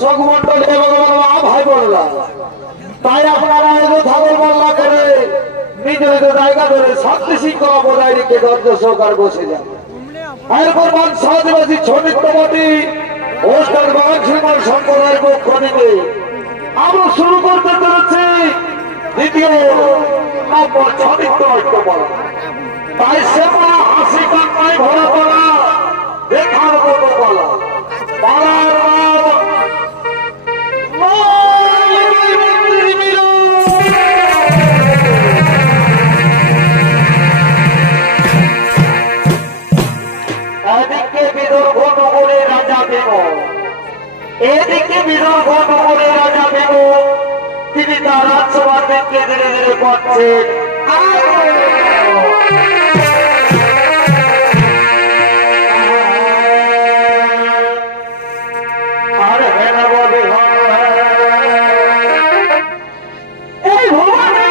দর্শক মন্ডলী এবং মা ভাই বোনেরা, তাই আপনারা ঠাকুর বল্লা করে নিজ নিজ জায়গা ধরে শান্তি শৃঙ্খলা বজায় রেখে ধৈর্য সহকারে বসে যান। এরপর মান সহজবাসী ছনিত্যবতী অনুষ্ঠান বাগান সিংহ সম্প্রদায়ের পক্ষ থেকে আমরা শুরু করতে চলেছি দ্বিতীয় নম্বর ছনিত্য নৃত্য বলা। তাই সেবা হাসি কান্নায় ভরা বলা, দেখার মতো বলা, পালার এদিকে বিদর্ভ নগরের রাজা দেব, এদিকে বিদর্ভ নগরের রাজা দেব, তিনি তার রাজসভার দিকে ধীরে ধীরে করছেন। আর হেনা বলে এই ভবানী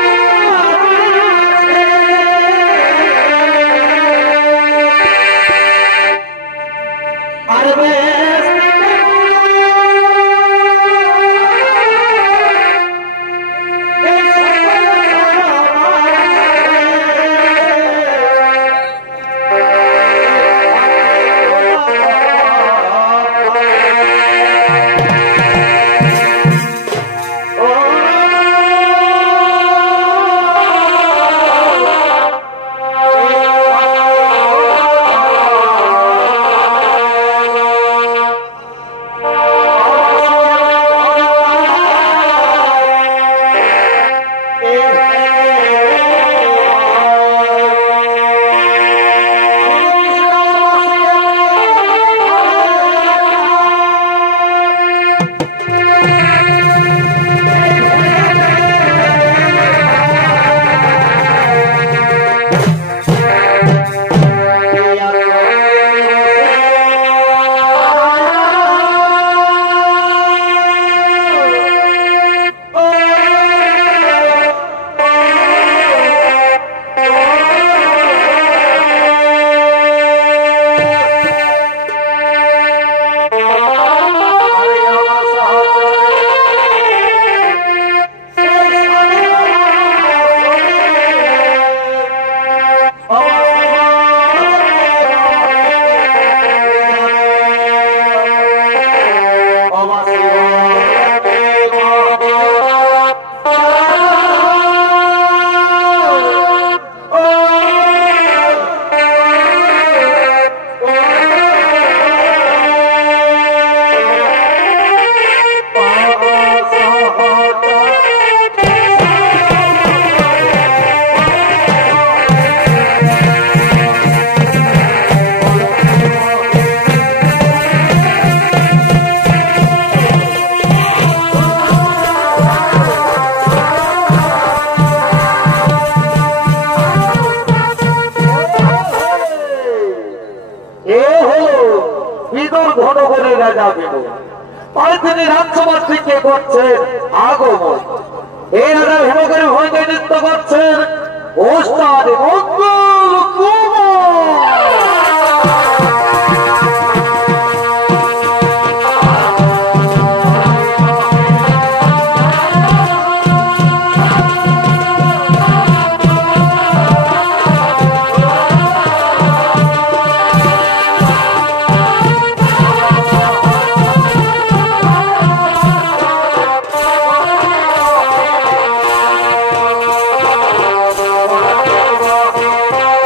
তিনি রাজসভার থেকে করছেন আগমন। এই রাজা হেমকারী ভূমিকায় নৃত্য করছেন ওস্তাদ মঙ্গল কুমার। Oh,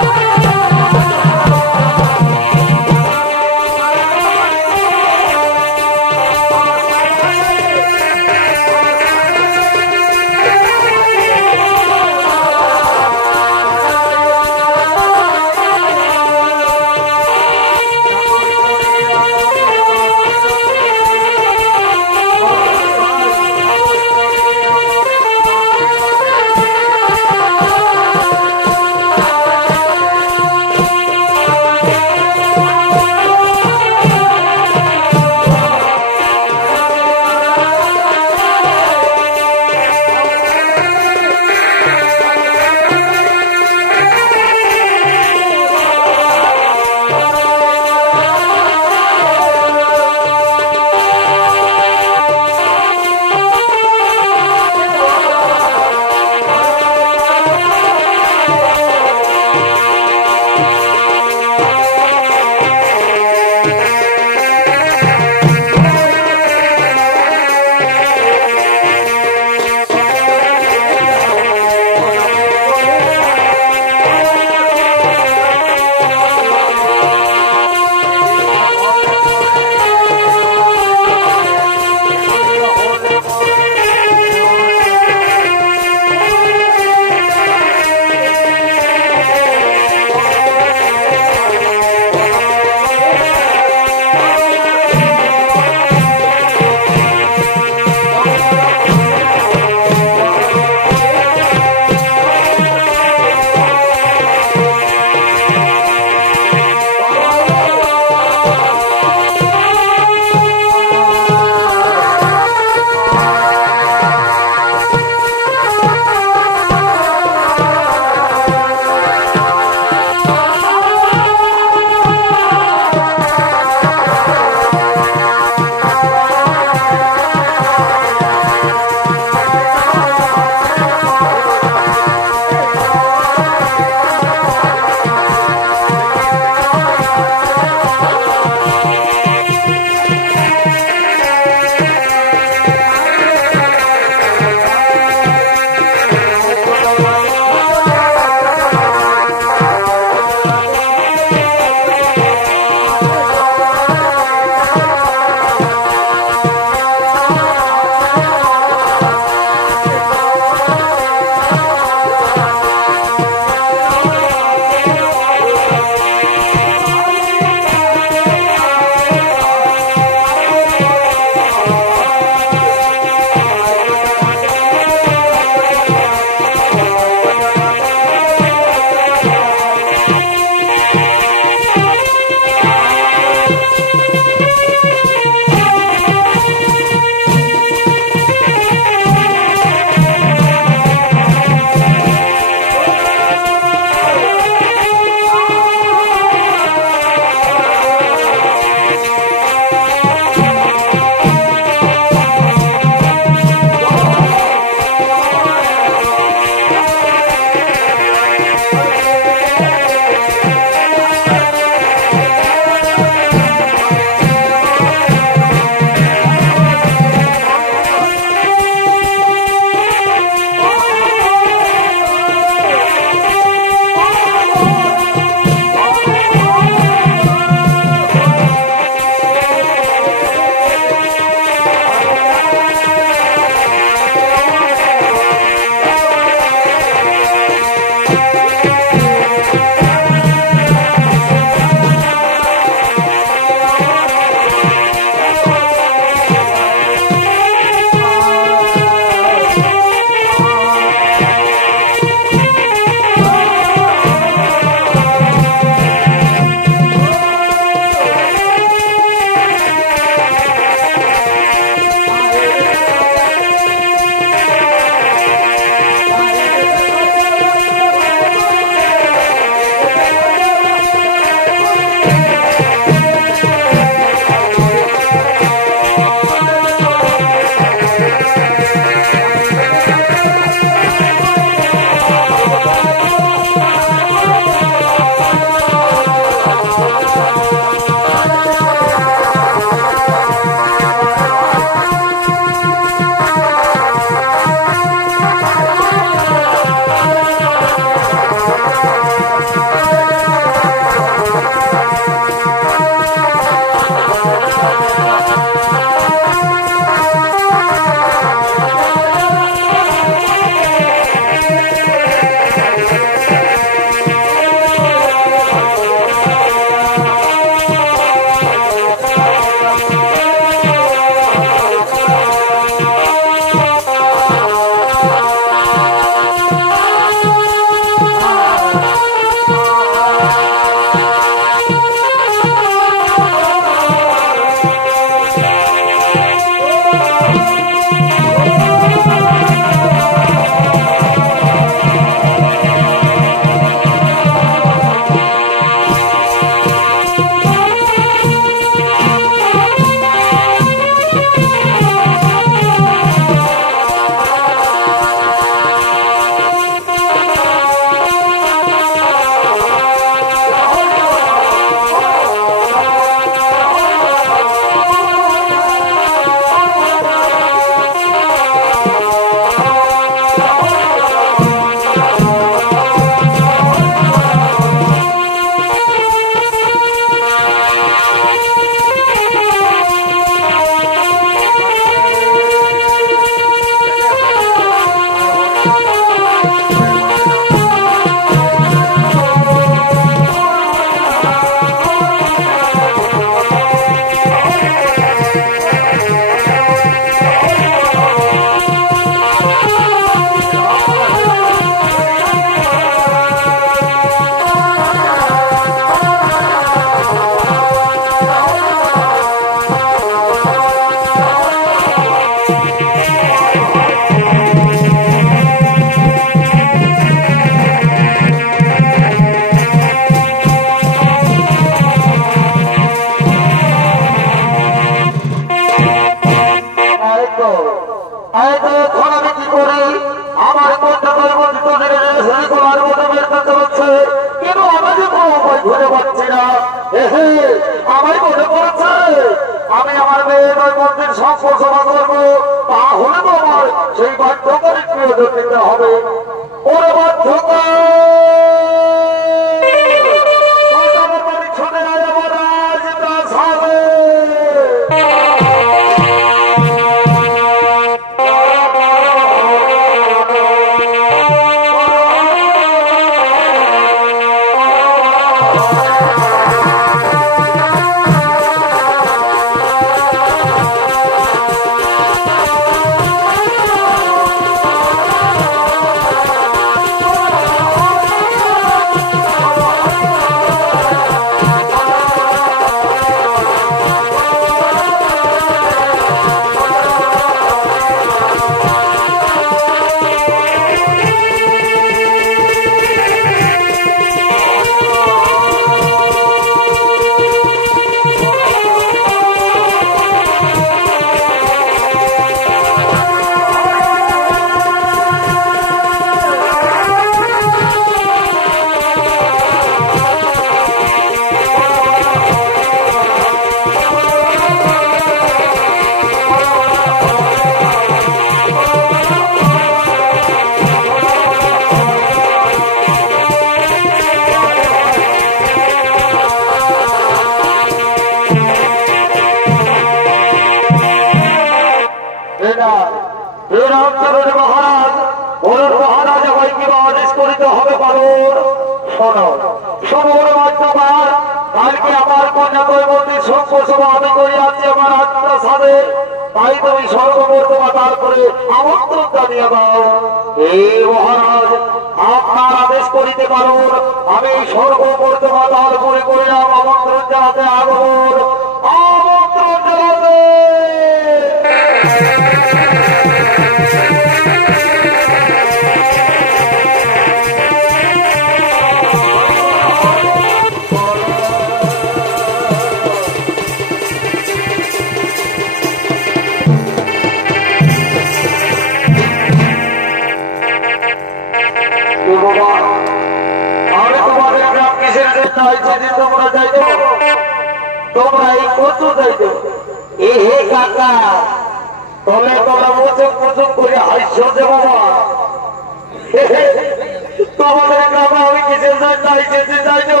যেতে চাইছো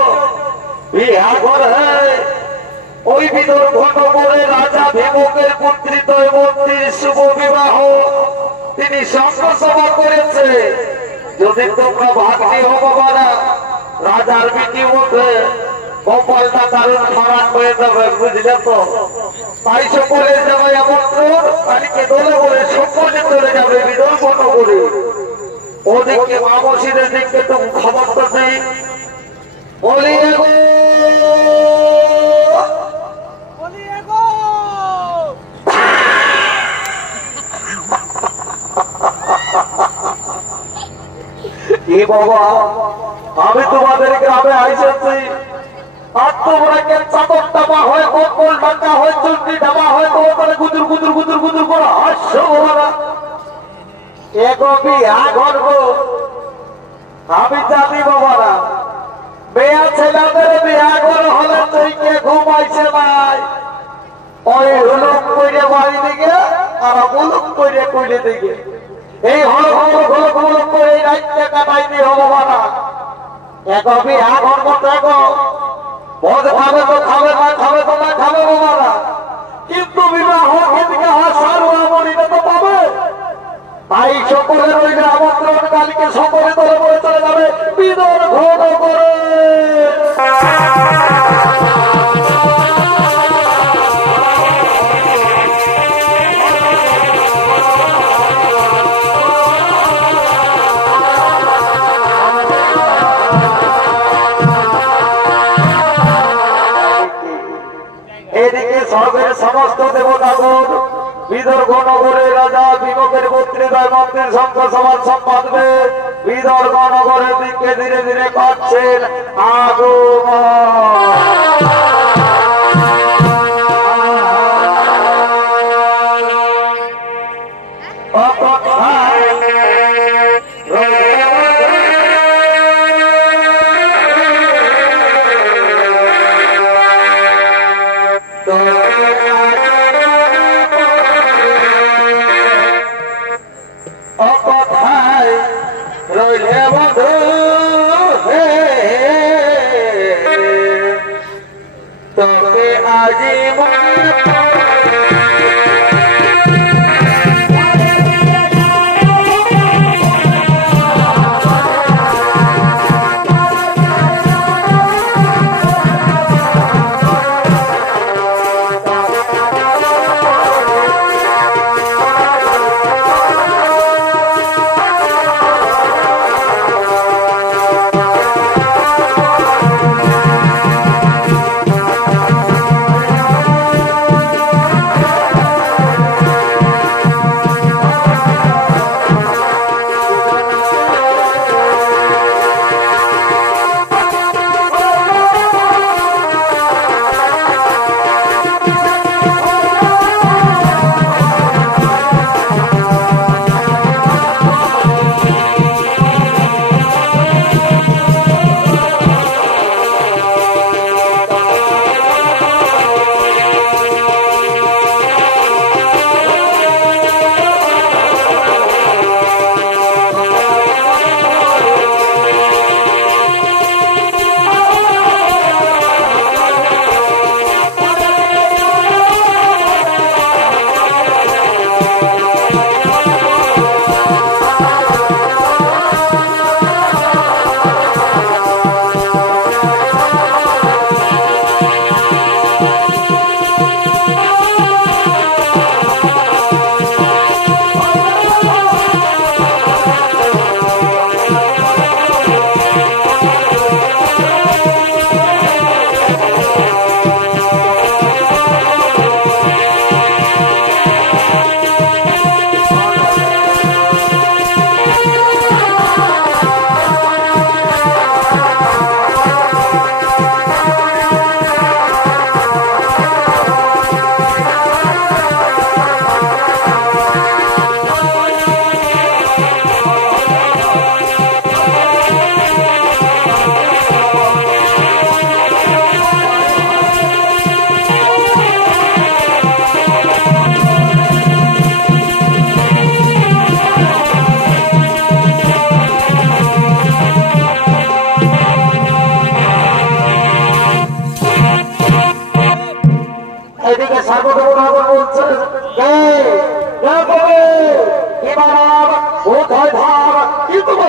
বিহা করে ওই বিদর ঘটপরে রাজা ভীমকের পুত্রিত মন্ত্রীর শুভ বিবাহ তিনি সভা করেছে। যদি তোমরা ভাগ্নি হবো না রাজার বিটি উঠে কপালটা দারুণ খারাপ হয়ে যাবে, বুঝলে তো? তাই সকলে যাবে আমন্ত্রণ, কালকে দলে বলে সকলে চলে যাবে বিদর ঘটপরে। ওদিকে মামসিদের দিকে তো খবরটা নেই। বলি কি বাবা, আমি তোমাদের গ্রামে আইসেছি, আর তোমরা কে চাদর ডাবা হয়, কম্বল ঢাকা হয়, চুন্ডি ডাবা হয়, তোমাদের গুদুর গুদুর গুদুর গুদুর করে হাসছো বাবা। এগো বিয়া করবো আমি জানি বাবারা, মেয়া ছেলেদের বিয়া করে হলে তুই কে ঘুমাইছে নাই, ওই হুলুক কইরে বাড়ি দিকে আর মুলুক কইরে কইলে দিকে এই হলুক করে এই রাইতে কাটাইতে হবো বাবা। এক বিয়া করবো দেখো, ভোজ খাবে তো খাবে, না খাবে তো না খাবে বাবারা, কিন্তু বিবাহ ক্ষেত্রে সারুয়া মরিবে তো পাবে। তাই সকলে রইলে আমন্ত্রণ, কালকে সকলে দলে বলে চলে যাবে বিদর ঘন করে। এদিকে স্বর্গের সমস্ত দেবতাগণ বিদর্ভ নগরের রাজা ভীমকের পুত্রিদয় মন্ত্রীর সঙ্গে সবার সম্পাদবে বিদর্ভ নগরের দিকে ধীরে ধীরে করছেন তোকে আজীবন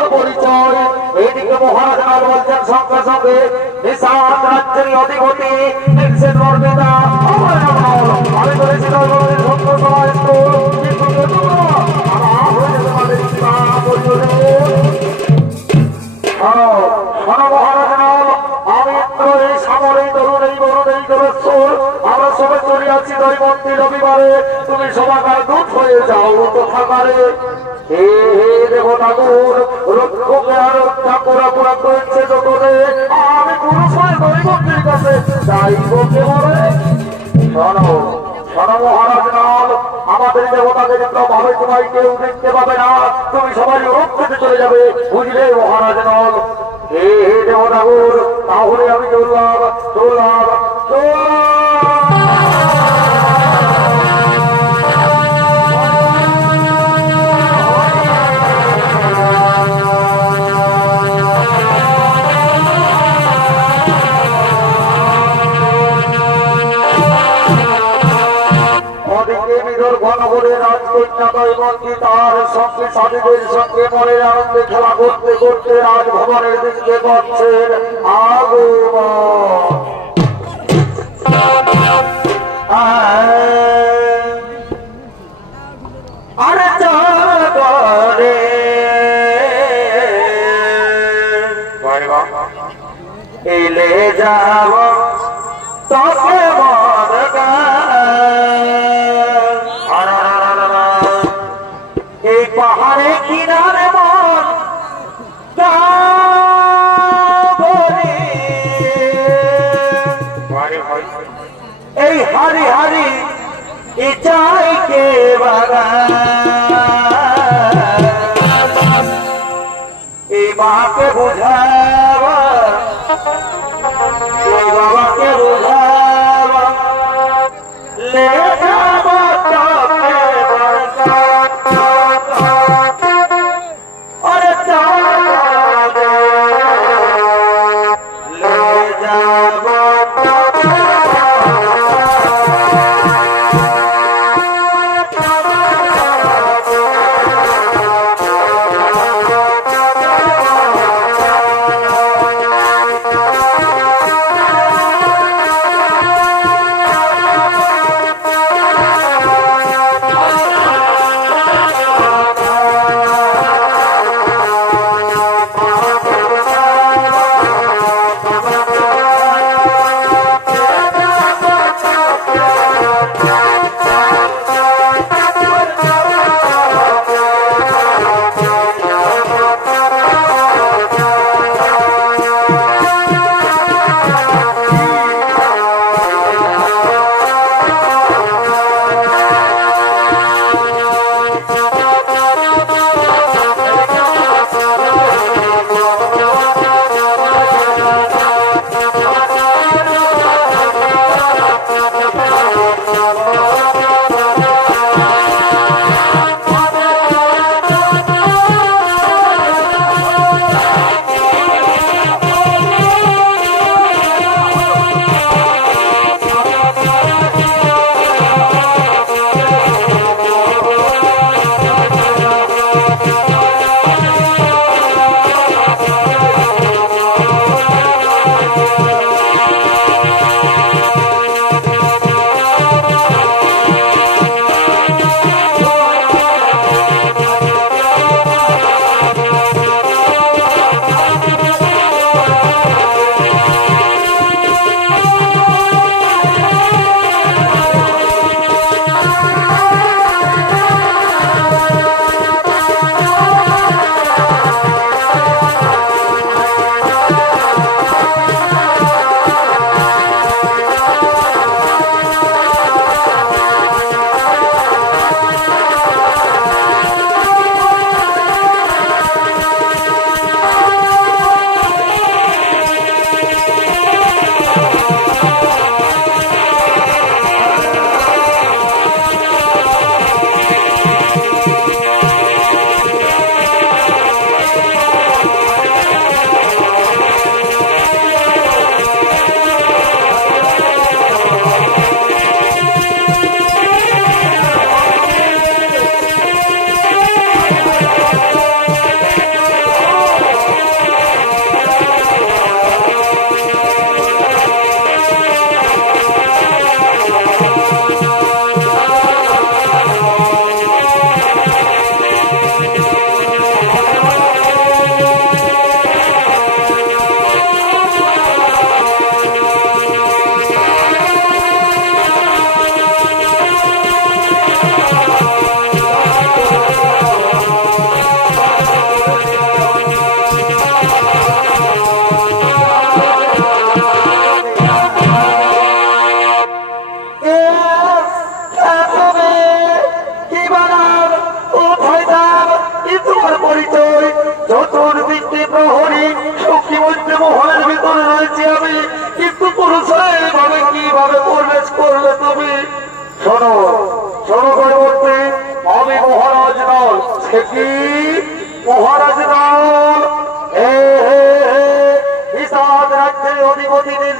পরিচয়। এইদিকে মহারাজ নাল বলছেন সঙ্গে সঙ্গে নিশাদ রাজ্যের অধিপতি নিশ্চিত বর্ণিতা আমি বলেছি সত্য সবাই কিন্তু মহারাজ নাল আমি এই সামরিক ধরুন এই বরুণ এই দরস্বর আমরা সবাই চলে আছি দৈবন্তী রবিবারে তুমি সবাকার দূত হয়ে যাও তো থাকারে হে হে দেবতাগুর রক্ষকে আর রক্ষা করা পুরা করেছে যতনে আমি পুরুষ হয়ে দৈবন্তীর কাছে যাইব কে বলে শোনো শোনো মহারাজ নাল আমাদের দেবতাদের ভাবে তোমায় কেউ দেখতে পাবে না তুমি সবাই রক্ষতে চলে যাবে বুঝলে মহারাজ নাল হে হে দেবতাগুর তাহলে আমি চললাম চললাম তার সঙ্গে স্বামীদের সঙ্গে মনের আনন্দে খেলা করতে করতে রাজভবনের দিকে করছেন আরে করে এলে যাব তোকে পাহাড়ে কিনারে মন এই হারি হারি চাই কে এই মাকে বুঝাবা এই বাবাকে বুঝাবা লে যাবা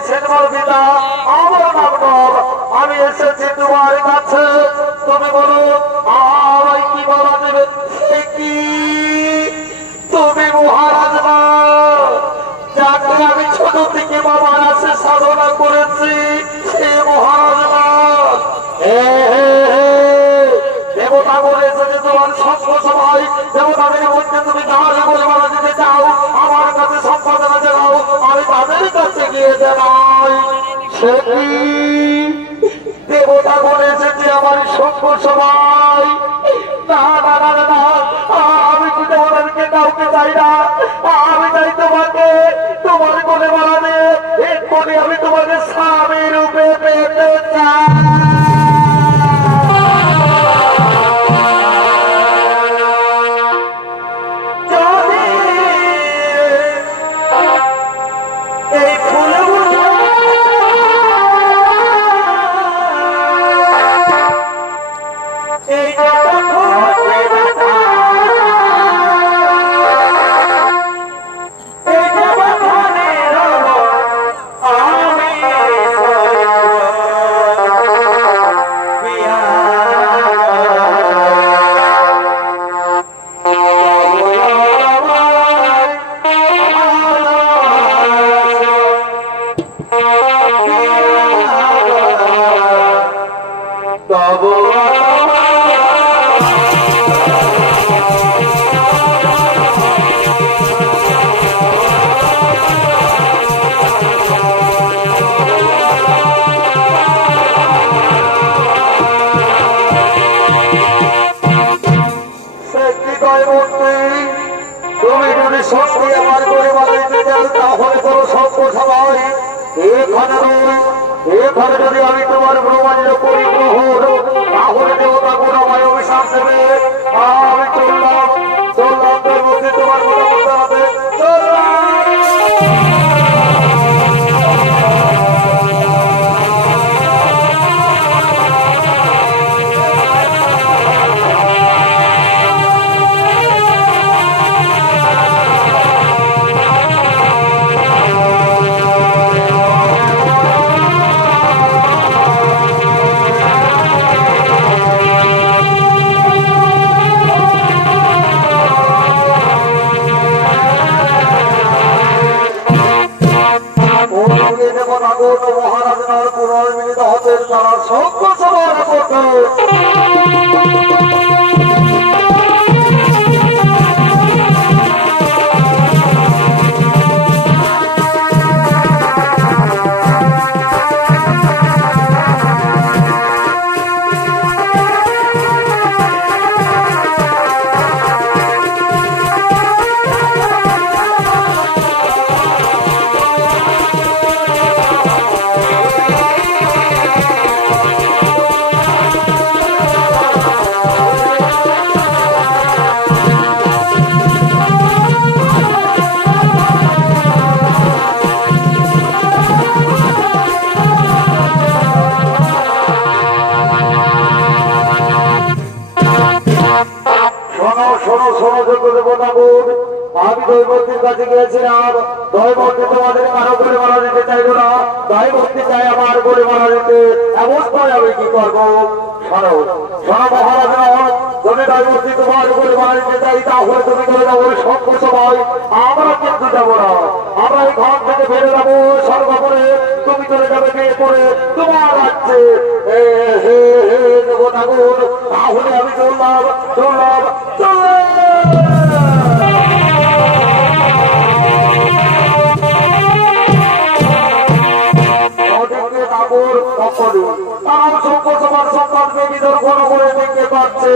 দিয়েছেন মোর পিতা আমার নাম নব। আমি এসেছি তোমার কাছে, তুমি বলো আমায় কি বলা দেবে? কি তুমি মহারাজ না, যাকে আমি ছোট থেকে বাবার কাছে সাধনা করেছি সে মহারাজ না। দেবতা বলেছে যে তোমার সঙ্গ সবাই দেবতাদের মধ্যে তুমি যাহাকে বলে মারা যেতে চাও আমার কাছে সম্পাদনা জানাও, আমি তাদের কাছে গিয়ে জানাই। সে কি দেবতা বলেছে যে আমার সঙ্গ সবাই? না না না না, আমি কি তোমাদেরকে কাউকে চাই না, আমি চাই তোমাকে তোমার কোলে মারাবে, এরপরে আমি তোমাকে স্বামী রূপে পেতে চাই। তুমি যদি সত্যি আমার করে বাড়িতে যাও তাহলে কোনো সত্য সবাই এখানে যদি আমি তোমার প্রমাণিত করি গ্রহণ তাহলে দেবতা কোনো আমায় অভিশাপ দেবে। আমি চললাম তার মধ্যে তোমার মতামত জানাবে। মহারাজ পুনর্মিলিত হতেন তারা সভ্য সবার করতে। আমি দৈবতীর কাছে গিয়েছিলাম, দৈবতী তোমাদের কারো করে মারা দিতে চাইল না, দৈবতী চাই আমার করে মারা দিতে, এমন করে আমি কি করবো? শোনো মহারাজ, যদি দৈবতী তোমার করে মারা দিতে চাই তাহলে তুমি করে যাবো সভ্য সবাই, আমরা কিন্তু যাবো না। আমরা এই ঘর থেকে বেড়ে যাবো স্বর্গ করে, তুমি চলে যাবে বিয়ে করে তোমার রাজ্যে। তাহলে আমি চললাম। তারাও সভ্য সবার সন্তানকে বিদর্ভন করে দেখতে পাচ্ছে।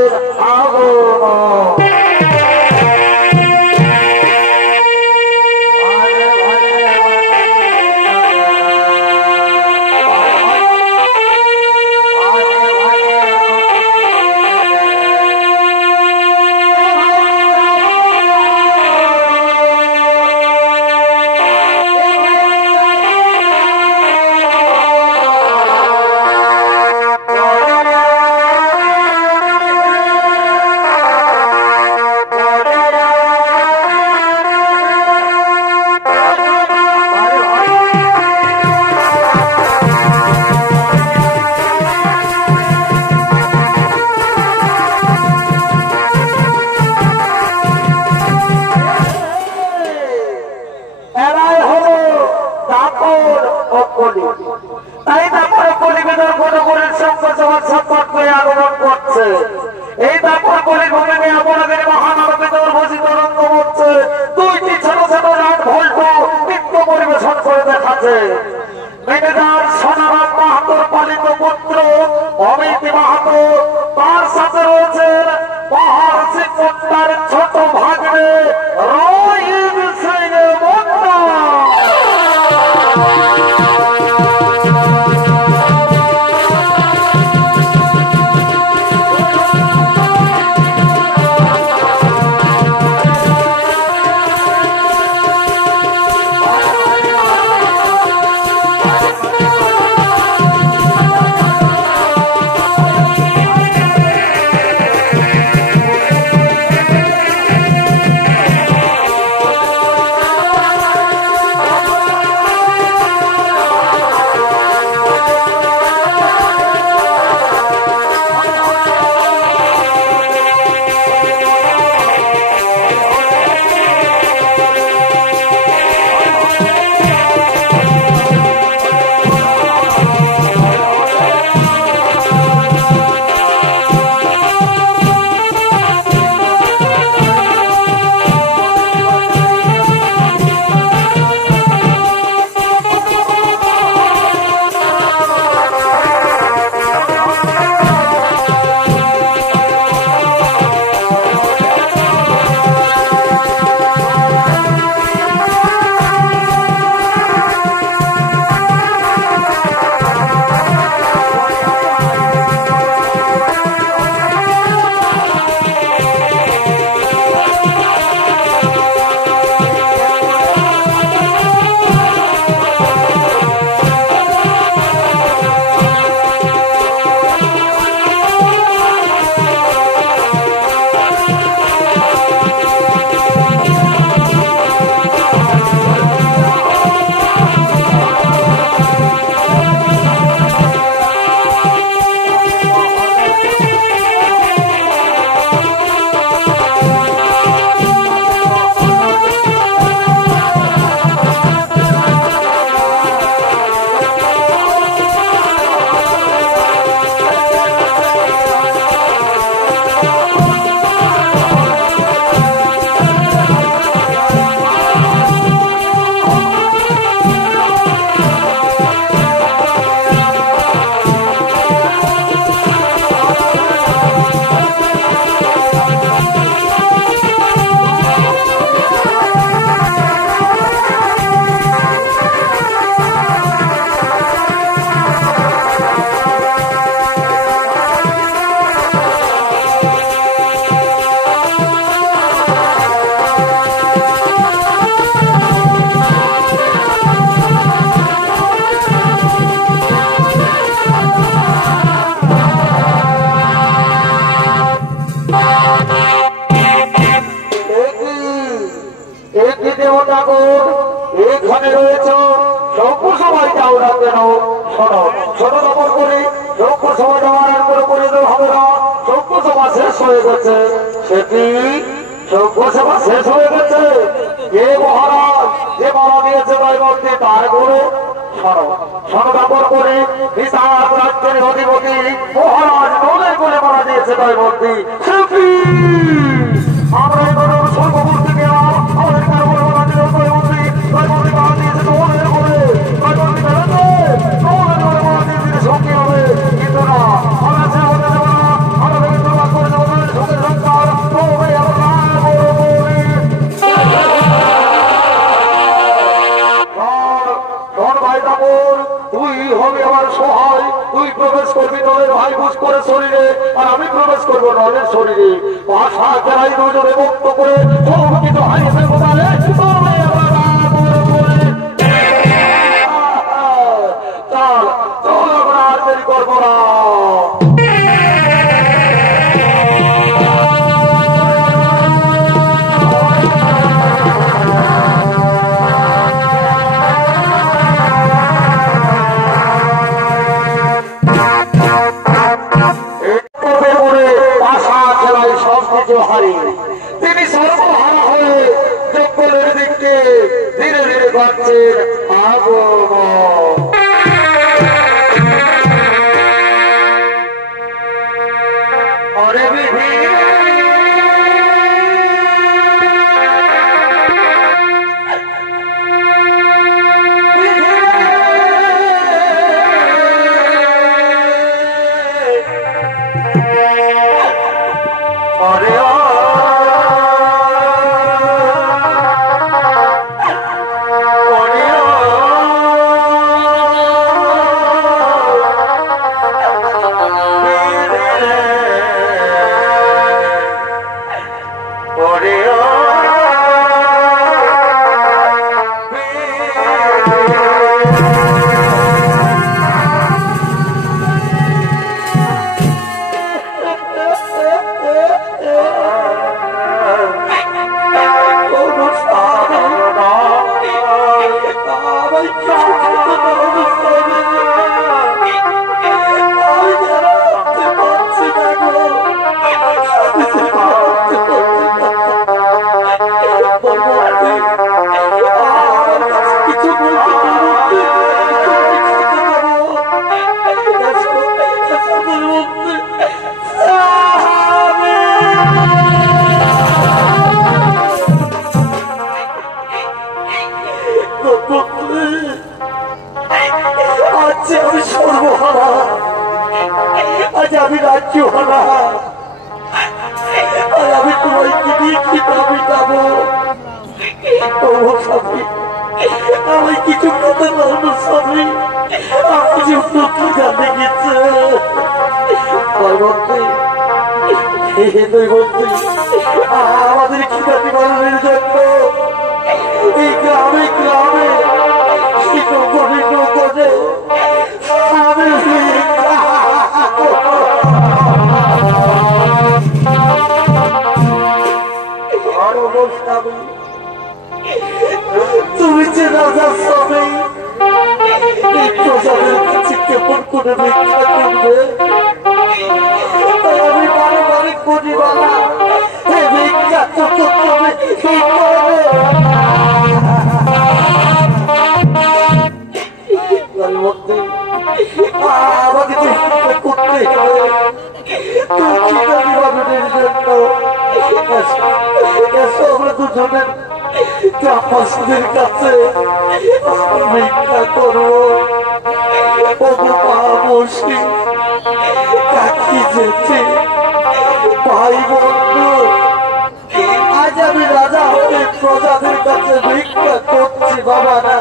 করে দেখাচ্ছে ম্যানেজার সোনারাম মাহাতোর পালিত পুত্র অমিত মাহাতো, তার সাথে রয়েছেন পাহাড় সিংহটার ছোট ভাগ্নে রহিম সিং মুন্না। এখানে রয়েছে সবাই যাও না কেন শোনো, ছোট খবর করি সভা যাওয়ার কোনো পরিণত হবে না। সভা শেষ হয়ে গেছে, সেটি সভা শেষ হয়ে গেছে। যে মহারাজ যে মারা দিয়েছে দৈবর্তী তার গুরু সনদাপর করে বিশাল রাজ্যের অধিপতি মহারাজ নদের করে মারা দিয়েছে দৈবর্তী। সেটি আমরা এই সর্বমূর্তি গেলাম আমাদের কারো মারা দিল দৈবর্তী। দৈবর্তী মারা দিয়েছে নদের করে, দৈবর্তী বেড়াতে নদের করে মারা দিয়েছে সঙ্গী হবে, কিন্তু না আমরা সে হতে দেবো না। আমরা রবীন্দ্রনাথ করে দেবো সঙ্গে সরকার তবে আমরা তুই হবে আমার সহায়, তুই প্রবেশ করবি নলের ভাই বুঝ করে শরীরে, আর আমি প্রবেশ করবো নলের শরীরে। ভাষা কেরাই দুজনে মুক্ত করে সৌকিত হারিয়ে বলে চল চল আমরা আর দেরি করবো না। তিনি সর্বহারা হয়ে জঙ্গলের দিকে ধীরে ধীরে বাড়ছেন আগমন। অরে বিধি কিছু বলতে আজ আমি সর্বহারা, আজ আমি রাজ্যহারা, আর আমি তোমাকে নিয়ে কি দাবি যাবো? আমি কিছু খেতে পারবো স্বামী, আমি যে প্রচুর কাঁদে গেছে আমাদের খিদাতি মানুষের জন্য এই গ্রামে গ্রামে নৌকনে নৌকনে তুমি যে রাজা স্বামী এই প্রজাদের কাছে কেমন করে ভিক্ষা করবে? আমি বারে বারে করি বাবা ভিক্ষা তো তুমি আমাকে করতে হবে আমরা দুজনের চাপাসদের কাছে ভিক্ষা করবো। কাকি যেতে ভাই বন্ধু, আজ আমি রাজা হয়ে প্রজাদের কাছে ভিক্ষা করছি বাবা না।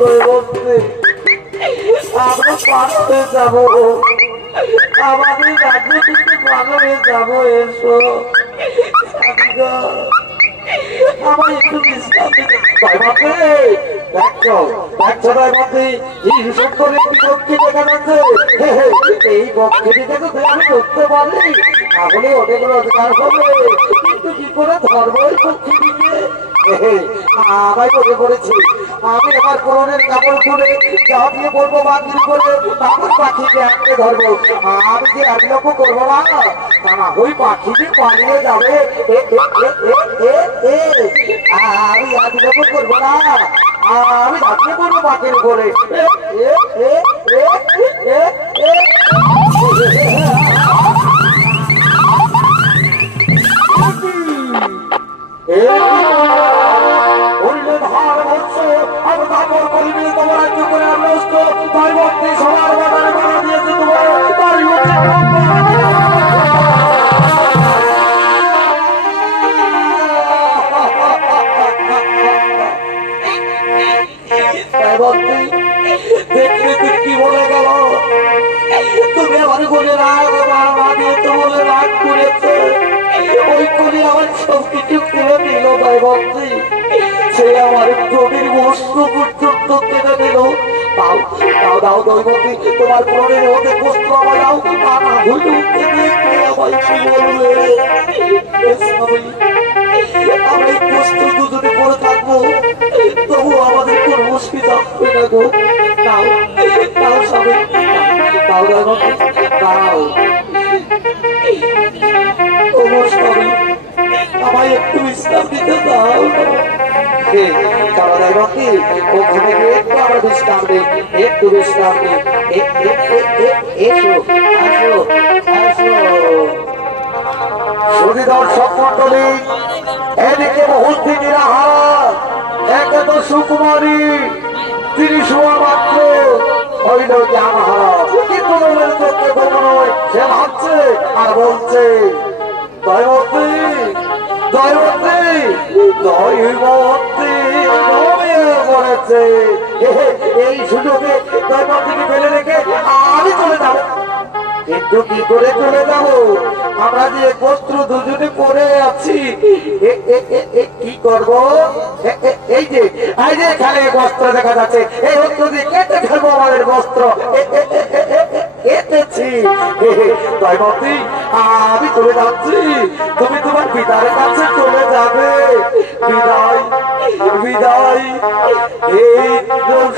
বলতে আমরা পার হয়ে যাবো, আমাদের রাজ্য থেকে ভালো হয়ে যাবো। এসো আমার একটু বিশ্রাম দিতে এই বক্ষিটিকে তো আমি ধরতে পারলি, তাহলে অনেক রোজগার হবে, কিন্তু কি করে ধরবো এই বক্ষিটিকে? আমায় মনে করেছি আমি আমার পুরনের কাপড় তুলে যা দিয়ে বলবো বাকির করে আমার পাখিকে আঁকড়ে ধরবো। আমি যে এক লক্ষ্য করবো না, ওই পাখিটি পালিয়ে যাবে। আমি এক লক্ষ্য করবো না, আমি ঝাঁপিয়ে পড়বো পাখির উপরে। সবার বাজারে বাধা দিয়েছে তোমার তাই হচ্ছে দেখলে তুই কি বলে গেল? তুমি আমার বলে রাগ, আমার মা দিয়েছে বলে রাগ করেছে, ওই করে আমার সব কিছু কেড়ে দিল। তাই বলছি সে আমার প্রবীর বস্তু পর্যন্ত কেড়ে দিল। দাও দাও দাও দৈবতী, তোমার প্রবীর হতে বস্ত্র আমার দাও, তা না হইলে দেখলে আমায় কি বলবে? আমরা এই কষ্ট দুজনে পড়ে থাকবো, তবু আমাদের কোন অসুবিধা হবে না গো। দাও দাও স্বামী, দাও দৈবতী দাও। তোমার স্বামী আমায় একটু বিশ্রাম দিতে দাও। চলো দৈবতী, ওখানে গিয়ে একটু আমরা বিশ্রাম দিই, একটু বিশ্রাম দিই। এসো আসো আসো। শুধু দর্শক মন্ডলী, এদিকে মুহূর্তে নিরাহারা, একে তো সুকুমারী, তিনি শোয়া মাত্র হইল জ্ঞানহারা, কিন্তু মনের চোখে ঘুমোয়, সে ভাবছে আর বলছে দৈবতী দৈবতী দৈবতী ঘুমিয়ে পড়েছে। এই সুযোগে দৈবতীকে ফেলে রেখে আমি চলে যাবো, কিন্তু কি করে চলে যাব? আমরা যে বস্ত্র দুজনে পরে আছি, কি করব? এই যে এখানে বস্ত্র দেখা যাচ্ছে, এই বস্ত্র দিয়ে কেটে ফেলবো আমাদের বস্ত্র। কেটেছি। দৈবতী আমি চলে যাচ্ছি, তুমি তোমার পিতার কাছে চলে যাবে। বিদায় বিদায়। এই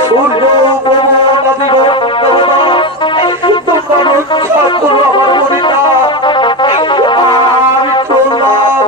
সূর্য নদী তোমরা রক্ষা করো আমার মরিটা। আমি চললাম।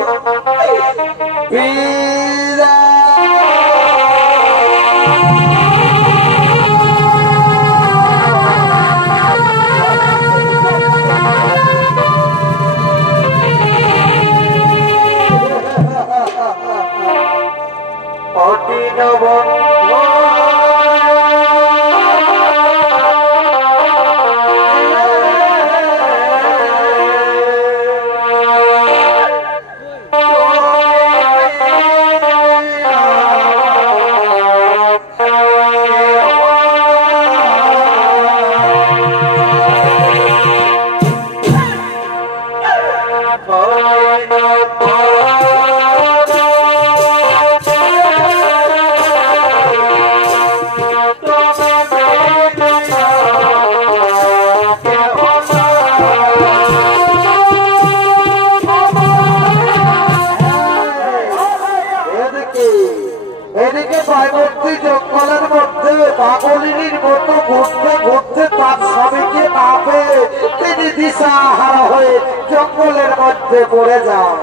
পাগলিনীর মতো ঘুরতে ঘুরতে তার স্বামীকে না পেয়ে তিনি দিশাহারা হয়ে জঙ্গলের মধ্যে পড়ে যান।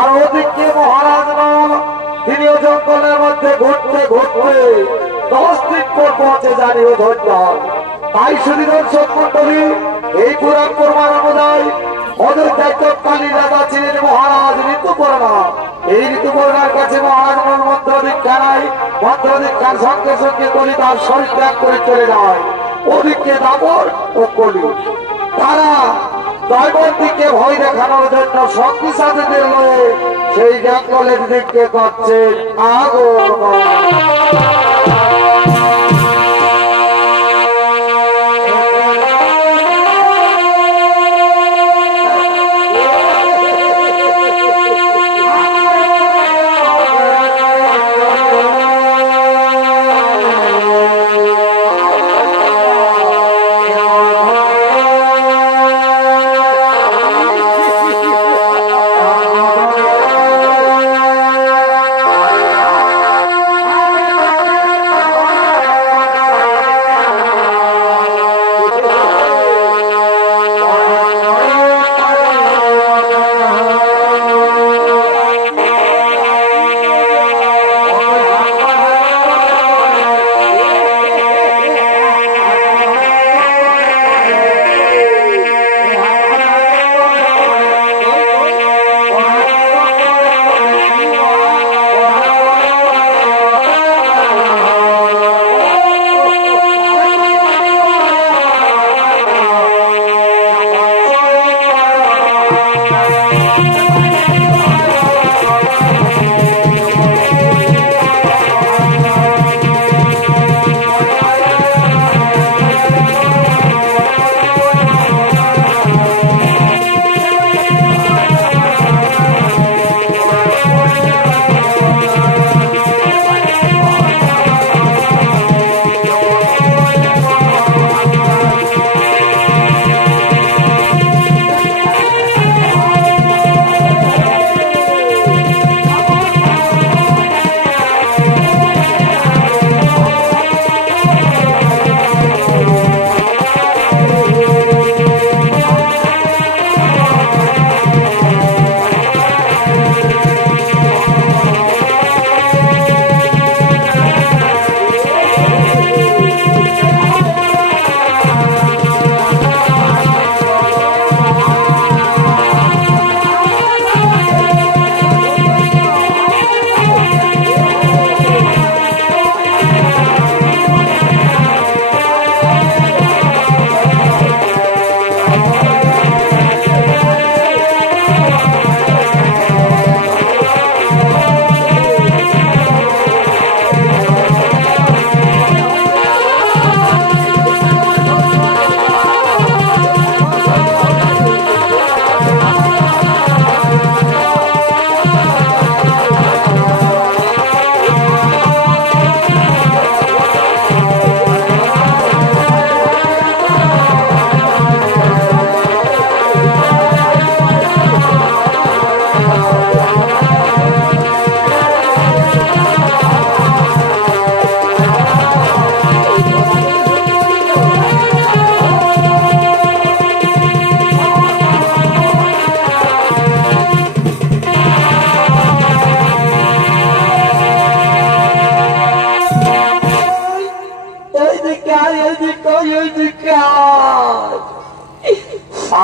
আর ওদিকে মহারাজ তিনিও জঙ্গলের মধ্যে ঘুরতে ঘুরতে 10 দিন পর পৌঁছে জানিও ধৈর্য। তাই শুধু দর্শক মন্ডলী, এই পুরাণ প্রমাণ অনুযায়ী অযোধ্যাকালীন রাজা ছিলেন মহারাজ ঋতুপর্ণা। এই ঋতুপর্ণার কাছে মহারাজ মন্ত্র দীক্ষা নাই, মন্ত্র দীক্ষার সঙ্গে সঙ্গে কলি তার শরীর ত্যাগ করে চলে যায়। ওদিকে দাপর ও কলি তারা দৈবতীকে ভয় দেখানোর জন্য শক্তি সাথীদের লয়ে সেই জঙ্গলের দিকে করছে আগমন।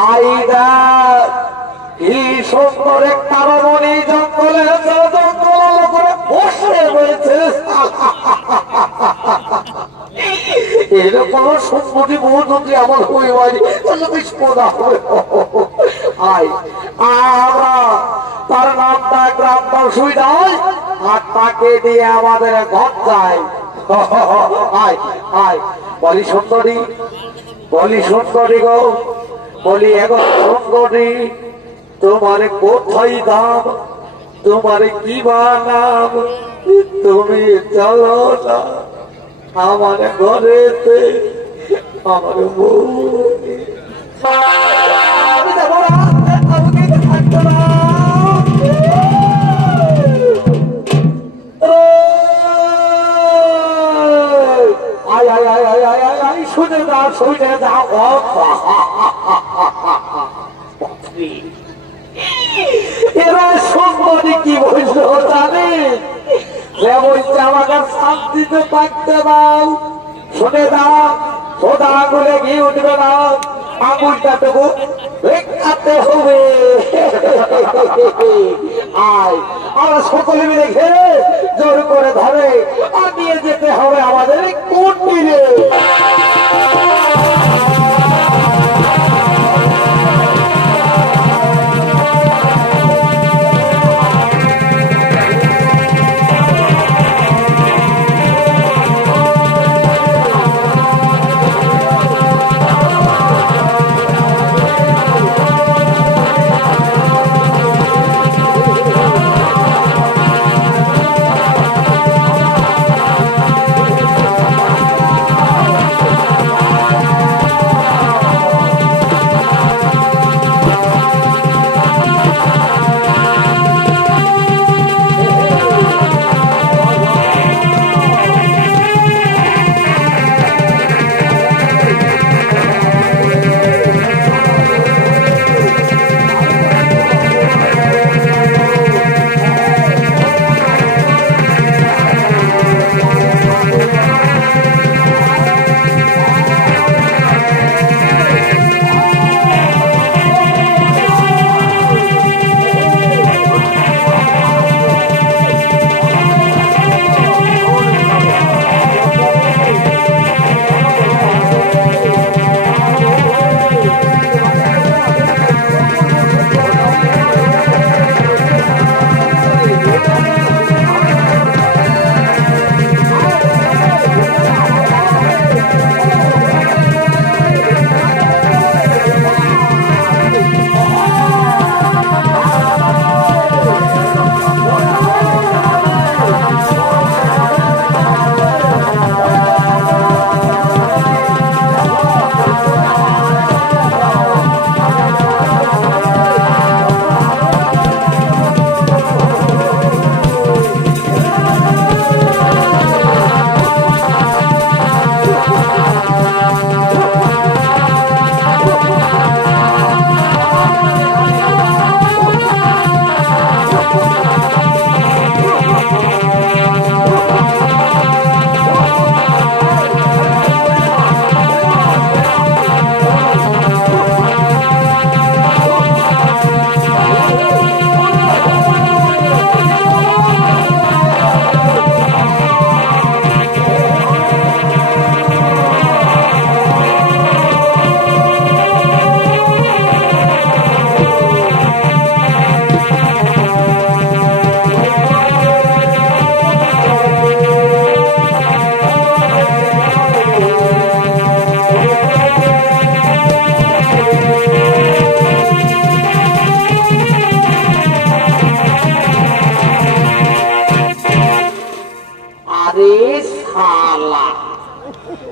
আইদা কি সুন্দর একটা রমণী জঙ্গলে জঙ্গল করে বসে রয়েছে। এরকম সুন্দরী বউ যদি আমার হয়ে হয় তাহলে বিস্ফোরণ হবে। আমরা তার নামটা গ্রামটা সুবিধায় আর তাকে দিয়ে আমাদের ঘর যায়। আয় আয় বলি সুন্দরী, বলি সুন্দরী গো, বলি এখন সুন্দরী তোমার কোথায় দাম, তোমার কি বা নাম, তুমি চলো না আমার ঘরেতে আমার বউ। আমি যাবো না, আমাকে থাকতো না। আয় আয় আয় আয় আয় আয় আয় শুনে দাও, শুনে দাও। এরা সুন্দরী কি বলছো জানে, বলছে আমাকে শান্তিতে থাকতে দাও। শুনে দাও, সোদা আঙুলে গিয়ে উঠবে না, আঙুলটা তবু বেকাতে হবে। আয় আমরা সকলে মিলে ঘেরে জোর করে ধরে আর নিয়ে যেতে হবে আমাদের কোন মিলে।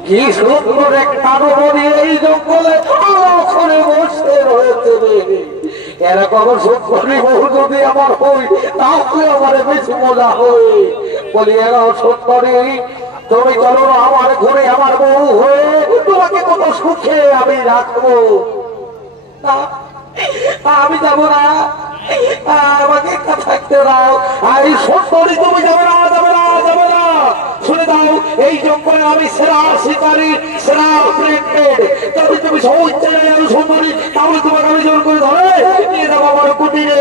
কি সুন্দর একটা রমণী এই জঙ্গলে করে বসে রয়েছে। এরকম সুন্দরী বহু যদি আমার হই তাহলে আমার বেশি মজা হয়। বলি এরাও সুন্দরী তুমি চলো আমার ঘরে আমার বউ হয়ে তোমাকে কত সুখে আমি রাখবো। আমি যাবো না, আমাকে থাকতে দাও। আর এই সুন্দরী তুমি যাবে না, যাবে না, যাবে না। শুনে দাও এই জঙ্গলে আমি সেরা শিকারী সেরা প্রেগনেন্ট যদি তুমি সহজ চাই আমি সুন্দরী তাহলে তোমাকে আমি জোর করে ধরে নিয়ে যাবো আমার কুটিরে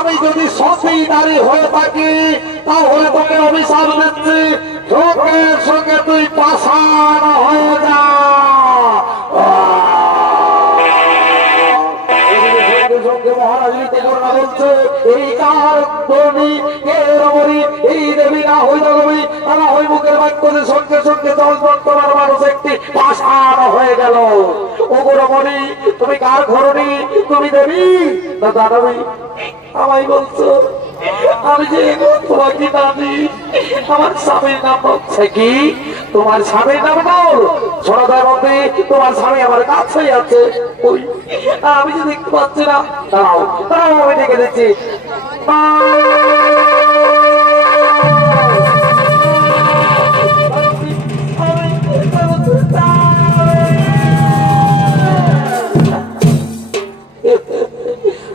আমি যদি সত্যি নারী হয়ে থাকি তাহলে তোকে অভিশাপ দিচ্ছি চোখের সঙ্গে তুই পাষাণ হয়ে যা মহারাজ বলছে এই কার দেবী এই দেবী না হই দেবী তারা হই মুখের বাক্যে সঙ্গে সঙ্গে 10 বর্তমান মানুষ একটি পাষাণ হয়ে গেল ও গোরমণি তুমি কার ঘরণী তুমি দেবী না দানবী আমায় বলছো আমি যে তোমাকে জানি আমার স্বামীর নাম হচ্ছে কি তোমার স্বামীর নাম বল ছোটদের মধ্যে তোমার স্বামী আমার কাছেই আছে ওই আমি যে দেখতে পাচ্ছি না দাঁড়াও দাঁড়াও আমি ডেকে দিচ্ছি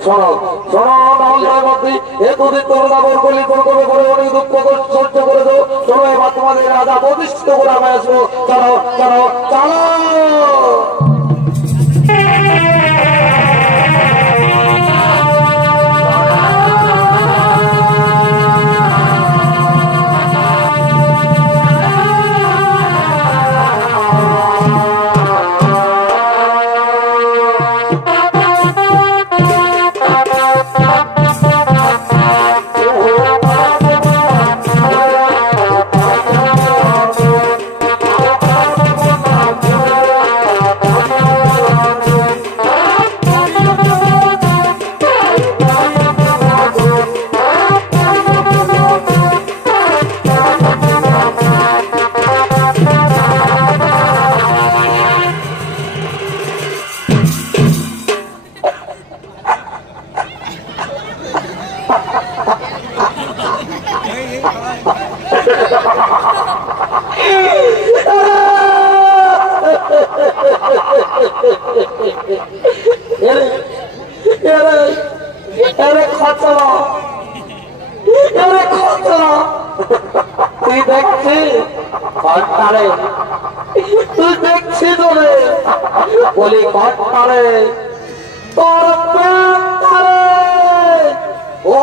শোনো শোনো এতদিন তোর দাবর করলি তোর করবে করে অনেক দুঃখ সহ্য করে দো চলো এবার তোমাদের রাজা প্রতিষ্ঠিত করে আমি আসবো চলো চলো চলো তুই দেখছি তোরে বলি কট্টারে তোর ও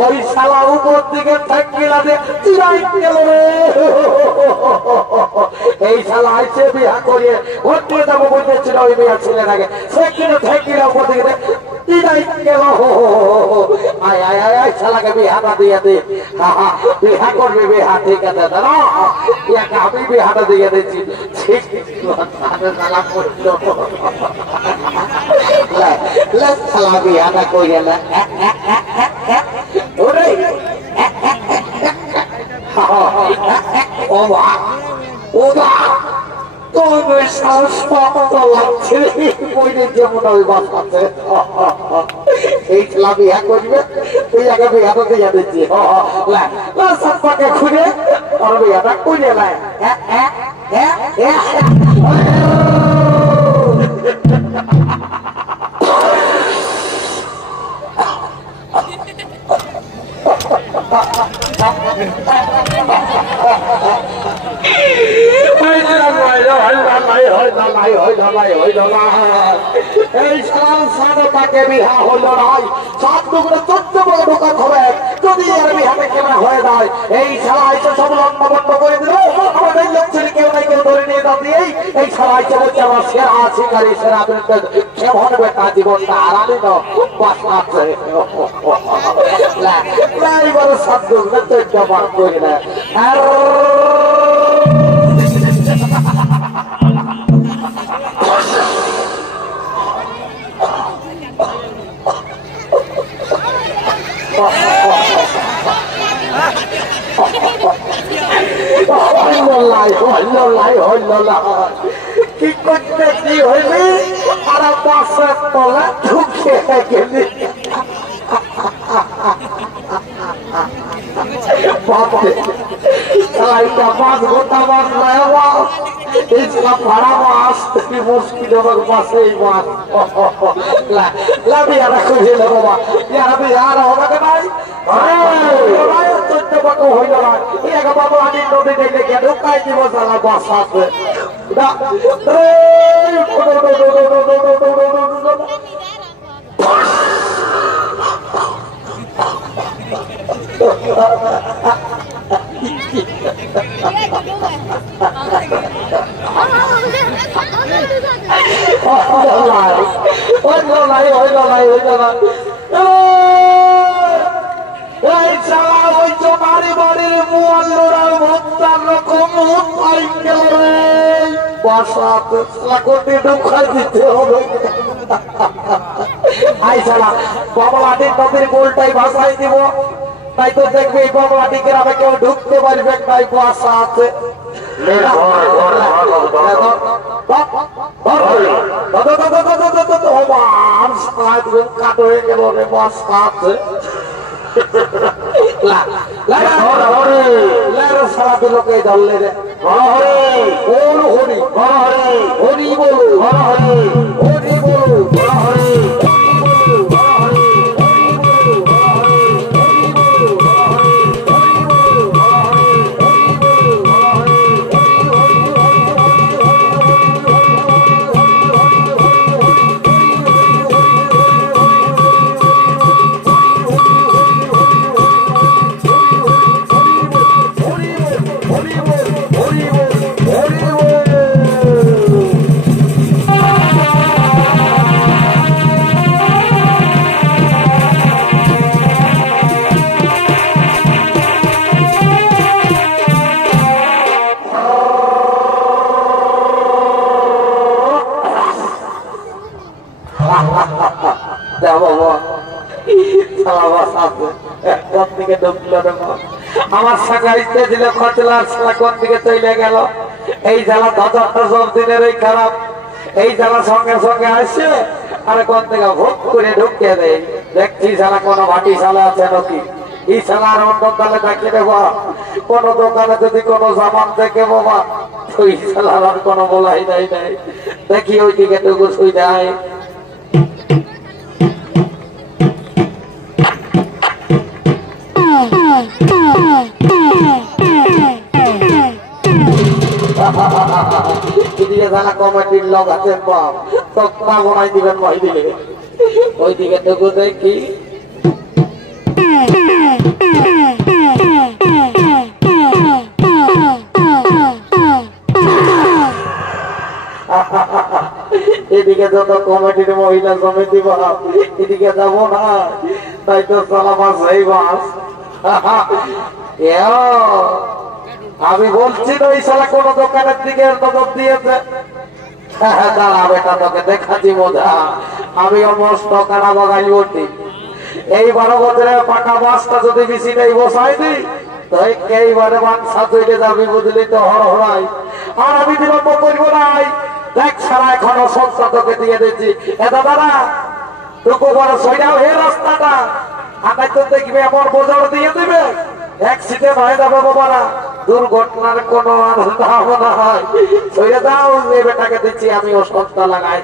ওই শালা উপর দিকে এই শালা আইসে বিয়া করিয়ে ভর্তি যাবো বলতেছিল ওই বিয়া ছিলেন আগে সে কিনে ঠেকিলা উপর দিকে শালাকে বিহাটা দিয়ে দে বিহা করবি বিহা ঠিক আছে আমি বিহাটা দিয়ে দিচ্ছি ঠিক শালা বিহাটা করিয়ে না এই খেলা বিহা করবে তুই আগে বিহাটা দিয়ে দিচ্ছি খুঁজে তোর বিহাটা খুঁজে নাই এই সাল সাদতাকে বিহা হইল নাই, সাত টুকরো 14 বড় ঢোকা হবে যদি এর বিহাতে কেমন হয়ে যায়। এই সালা এসে সব লম্বা বন্ধ করে দিল, আমাদের লোক ছেলে কেউ নাই কেউ ধরে নিয়ে দাঁড়িয়ে এই সালা এসে বলছে আমার সেরা শিকারী সেরা কেমন বেটা জীবনটা আরামে না বাস আছে এবারে সাত টুকরো 14 বার করে না। কি করতে কি হইবি আর বাসের তলা ঢুকে গেলি মাছ গোটা মাছ নয় ভাড়া মাছ মুশকিল পাশে এই মাছ লাভিয়ারা খুঁজে বাবা ইয়ারা বিহার হবে নাই হইল না বাবু আমি নদী দেখে গিয়ে ঢুকাই দিব সালা বাসাতে বাবলাটির নদীর গোলটাই ভাসাই দিব, তাই তো দেখবে বাবলাটি গ্রামে কেউ ঢুকতে পারবে তাই বাসা আছে। কাট হয়ে গেল রে বাসা আছে সারা দিলকে ধরলে রে বল হরি হরি বলু হরি বলু আমার শাখা ইচ্ছে ছিল খচলার শালা কোন দিকে চলে গেল। এই জ্বালা ধরটা সব দিনের এই খারাপ, এই জ্বালা সঙ্গে সঙ্গে আসছে আর কোন থেকে ভোগ করে ঢুকিয়ে দেয়। দেখছি শালা কোনো ভাটি শালা আছে নাকি, এই শালার অন্য দলে দেখে দেবো কোন দোকানে যদি কোনো সামান দেখে বাবা ওই শালার আর কোনো বলাই নাই নাই, দেখি ওই দিকে টুকু শুই দেয়। কমিটির লোক আছে তক্তা বনাই দিবেন ভাই দিলে ওই দিকে টুকু দেখি। এদিকে যত কমিটির মহিলা সমিতি বাপ এদিকে যাবো না, তাই তো চলা মাছ এই মাছ। আমি বলছি না এই শালা কোন দোকানের দিকে নজর দিয়েছে। দাঁড়া বেটা তোকে দেখাচ্ছি বোঝা, আমি মস্ত কানা বাগাই উঠি। এই 12 বছরের পাকা মাছটা যদি বেশি নেই বসাই দিই তো এইবারে মাংসা তৈরি যাবি বুঝলি তো হড়হড়াই। আর আমি বিলম্ব করবো নাই, দেখ সারা এখনো সংস্থা তোকে দিয়ে দিচ্ছি। এটা দাদা টুকু বড় সইটাও হে রাস্তাটা আকাই তো দেখবে এমন বোঝাও দিয়ে দিবে অ্যাক্সিডেন্ট হয়ে যাবে বাবারা, দুর্ঘটনার কোনো সম্ভাবনা হয়। সইটা দাও, এ বেটাকে দিচ্ছি আমি ও সংস্থা লাগাই।